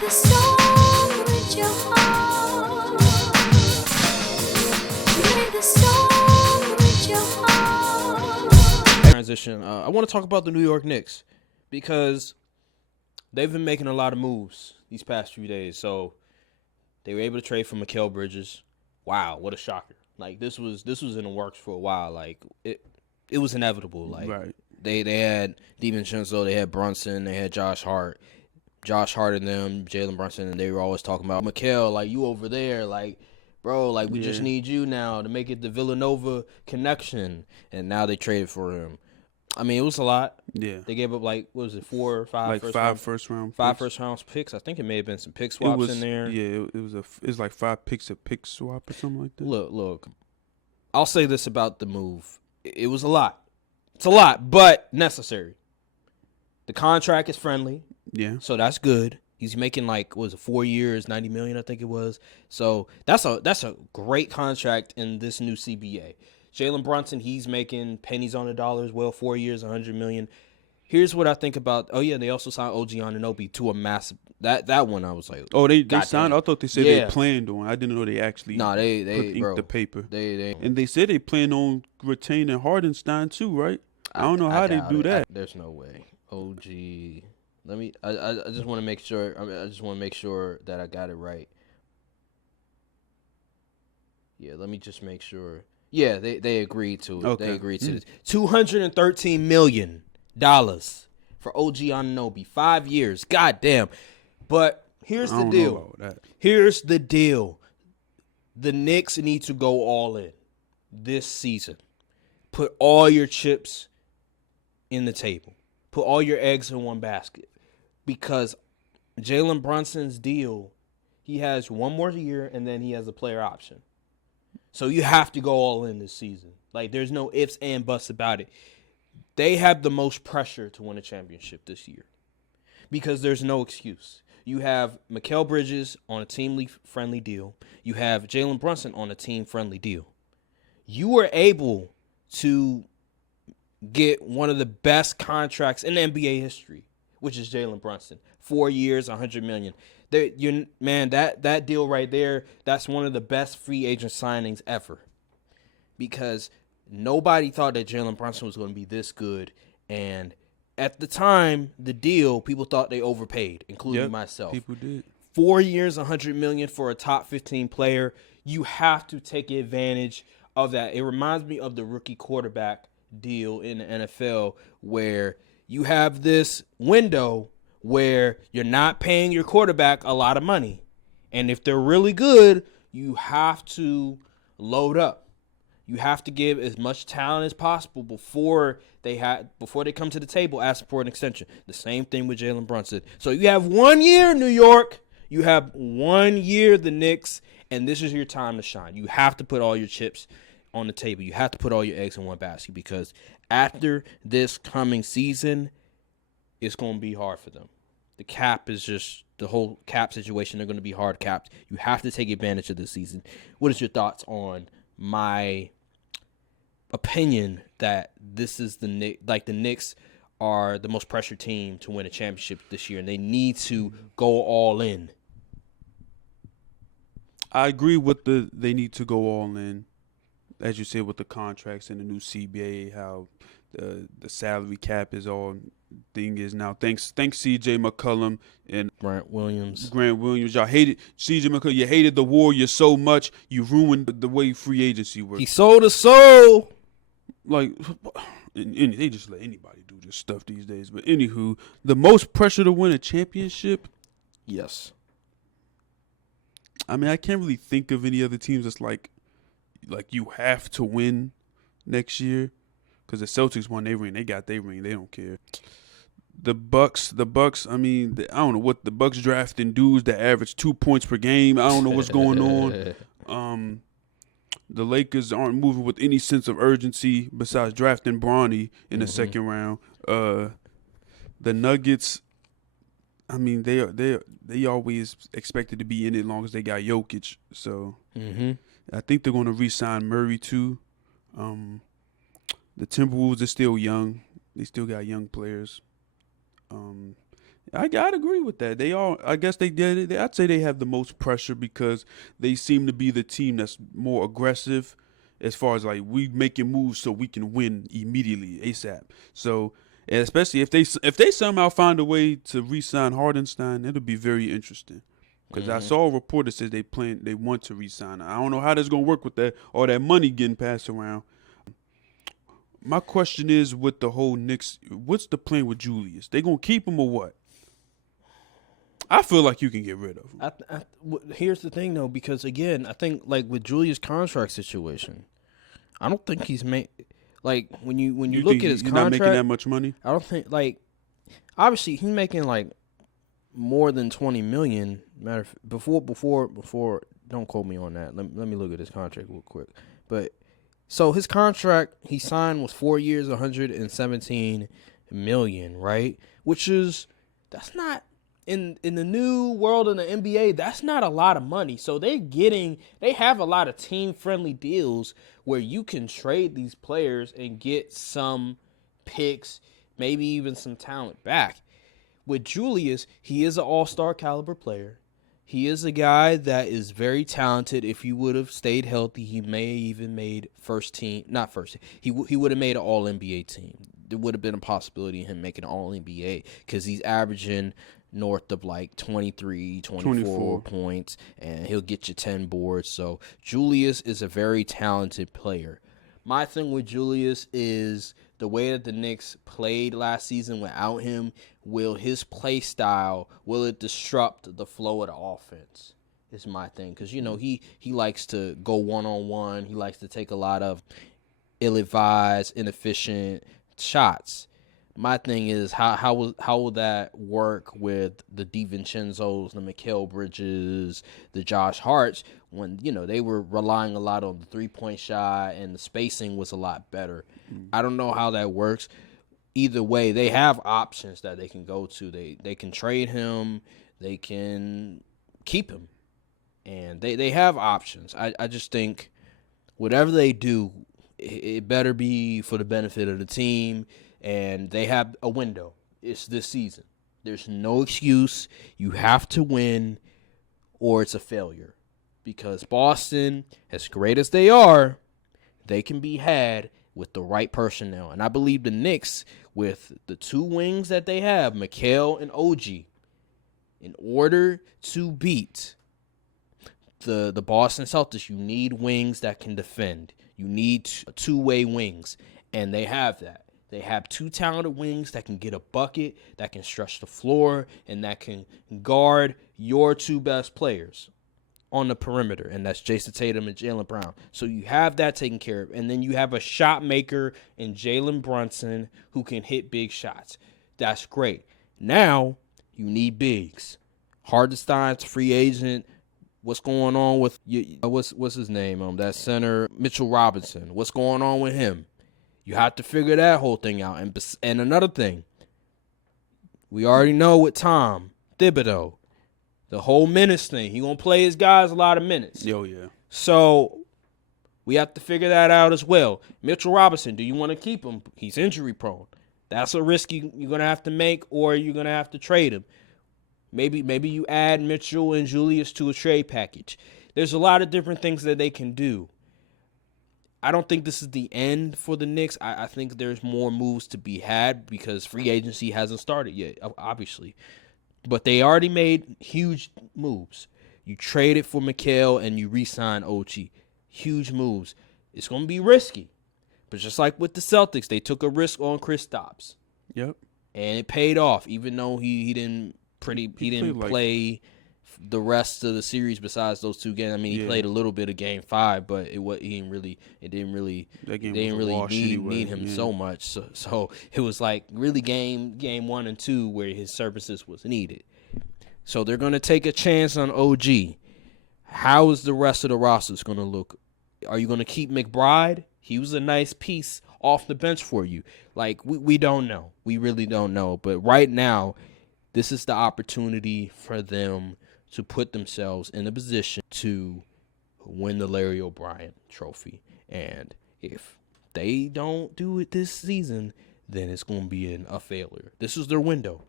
the storm with your heart. Play the storm with your heart. Transition. I want to talk about the New York Knicks because they've been making a lot of moves these past few days. So they were able to trade for Mikal Bridges. Wow, what a shocker! Like this was in the works for a while. Like it was inevitable. Like Right. they had DiVincenzo, they had Brunson, they had Josh Hart and them, Jalen Brunson, and they were always talking about Mikal, like you over there, like bro, like we just need you now to make it the Villanova connection. And now they traded for him. I mean, it was a lot. Yeah. They gave up like what was it, 4 or 5 Like five first round picks. I think it may have been some pick swaps in there. Yeah, it was like 5 picks a pick swap or something like that. Look. I'll say this about the move. It was a lot. It's a lot, but necessary. The contract is friendly. Yeah. So that's good. He's making like, what was it, 4 years, $90 million, I think it was. So that's a great contract in this new CBA. Jalen Brunson, he's making pennies on the dollar as well, 4 years, $100 million. Here's what I think about. Oh yeah, they also signed OG Anunoby to a massive. That one I was like, oh, they God signed. damn. I thought they said they planned on. I didn't know they actually. Nah, they put ink bro, the paper. They and they said they plan on retaining Hardenstein too, right? I don't know how they do that. There's no way. OG. Let me. I just want to make sure. I just want to make sure that I got it right. Yeah, let me just make sure. Yeah, they agreed to it. Okay. They agreed to this. $213 million for OG Anunoby. 5 years. God damn. But here's the deal. Here's the deal. The Knicks need to go all in this season. Put all your chips in the table. Put all your eggs in one basket. Because Jalen Brunson's deal, he has 1 more year and then he has a player option. So you have to go all in this season. Like, there's no ifs and buts about it. They have the most pressure to win a championship this year because there's no excuse. You have Mikal Bridges on a team-friendly deal. You have Jalen Brunson on a team-friendly deal. You were able to get one of the best contracts in NBA history, which is Jalen Brunson. 4 years, $100 million. That deal right there, that's one of the best free agent signings ever. Because nobody thought that Jalen Brunson was going to be this good. And at the time, the deal, people thought they overpaid, including myself. People did. 4 years, $100 million for a top 15 player. You have to take advantage of that. It reminds me of the rookie quarterback deal in the NFL where you have this window where you're not paying your quarterback a lot of money. And if they're really good, you have to load up. You have to give as much talent as possible before they come to the table asking for an extension. The same thing with Jalen Brunson. So you have 1 year, New York. You have 1 year, the Knicks, and this is your time to shine. You have to put all your chips on the table. You have to put all your eggs in one basket because after this coming season, it's going to be hard for them. The cap is just the whole cap situation. They're going to be hard capped. You have to take advantage of this season. What is your thoughts on my opinion that this is the Knicks are the most pressured team to win a championship this year, and they need to go all in? I agree with they need to go all in, as you said, with the contracts and the new CBA, how the salary cap is all thing is now. Thanks C.J. McCollum and Grant Williams. Y'all hated C.J. McCollum. You hated the Warriors so much, you ruined the way free agency works. He sold his soul. Like, and they just let anybody do this stuff these days. But anywho, the most pressure to win a championship. Yes. I mean, I can't really think of any other teams that's like you have to win next year. Because the Celtics won their ring. They got their ring. They don't care. The Bucks. I mean, I don't know what the Bucks drafting dudes that average 2 points per game. I don't know what's going on. The Lakers aren't moving with any sense of urgency besides drafting Bronny in the second round. The Nuggets. I mean, they always expected to be in it as long as they got Jokic. So I think they're going to re-sign Murray too. The Timberwolves are still young. They still got young players. I gotta agree with that. They are. I guess they did. I'd say they have the most pressure because they seem to be the team that's more aggressive, as far as like we making moves so we can win immediately ASAP. So, and especially if they somehow find a way to re-sign Hardenstein, it'll be very interesting. Because I saw a report that says they want to re-sign. I don't know how that's gonna work with that all that money getting passed around. My question is with the whole Knicks, what's the plan with Julius? They gonna keep him or what? I feel like you can get rid of him. Here's the thing, though, because, again, I think, like, with Julius' contract situation, I don't think he's made – like, when you look at his contract – not making that much money? I don't think – like, obviously, he's making, like, more than $20 million. Before – don't quote me on that. Let me look at his contract real quick. But – so his contract he signed was 4 years, $117 million, right? Which is – that's not – In the new world in the NBA, that's not a lot of money. So they have a lot of team-friendly deals where you can trade these players and get some picks, maybe even some talent back. With Julius, he is an all-star caliber player. He is a guy that is very talented. If he would have stayed healthy, he may even made first team. Not first team. He would have made an all-NBA team. There would have been a possibility of him making an all-NBA because he's averaging north of like 24 points, and he'll get you 10 boards. So Julius is a very talented player. My thing with Julius is the way that the Knicks played last season without him. Will his play style, will it disrupt the flow of the offense? Is my thing. Because, you know, he likes to go one-on-one. He likes to take a lot of ill-advised, inefficient shots. My thing is, how will that work with the DiVincenzo's, the Mikal Bridges, the Josh Harts, when, you know, they were relying a lot on the three-point shot and the spacing was a lot better. I don't know how that works. Either way, they have options that they can go to. They can trade him. They can keep him. And they have options. I just think whatever they do, it better be for the benefit of the team. And they have a window. It's this season. There's no excuse. You have to win or it's a failure. Because Boston, as great as they are, they can be had with the right personnel. And I believe the Knicks, with the two wings that they have, Mikal and OG, in order to beat the Boston Celtics, you need wings that can defend. You need two-way wings. And they have that. They have two talented wings that can get a bucket, that can stretch the floor, and that can guard your two best players on the perimeter, and that's Jason Tatum and Jalen Brown. So you have that taken care of. And then you have a shot maker in Jalen Brunson who can hit big shots. That's great. Now you need bigs. Hardenstein's free agent. What's going on with what's his name? That center, Mitchell Robinson. What's going on with him? You have to figure that whole thing out. And another thing, we already know with Tom Thibodeau, the whole minutes thing. He going to play his guys a lot of minutes. Yo, yeah. So we have to figure that out as well. Mitchell Robinson, do you want to keep him? He's injury prone. That's a risk you're going to have to make, or you're going to have to trade him. Maybe you add Mitchell and Julius to a trade package. There's a lot of different things that they can do. I don't think this is the end for the Knicks. I think there's more moves to be had because free agency hasn't started yet, obviously. But they already made huge moves. You traded for Mikal and you re-signed OG. Huge moves. It's going to be risky. But just like with the Celtics, they took a risk on Kristaps. Yep. And it paid off, even though he didn't play the rest of the series besides those two games. I mean, he played a little bit of Game 5, but they didn't really need him so much. So it was like really game 1 and 2 where his services was needed. So they're gonna take a chance on OG. How is the rest of the rosters gonna look? Are you gonna keep McBride? He was a nice piece off the bench for you. Like we don't know. We really don't know. But right now, this is the opportunity for them to put themselves in a position to win the Larry O'Brien trophy. And if they don't do it this season, then it's going to be a failure. This is their window.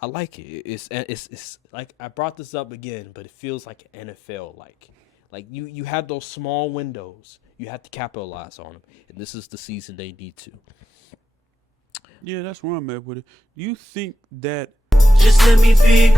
I like it. It's like I brought this up again, but it feels like NFL. Like you have those small windows. You have to capitalize on them, and this is the season they need to. Yeah, that's where I'm at with it. You think that? Just let me be.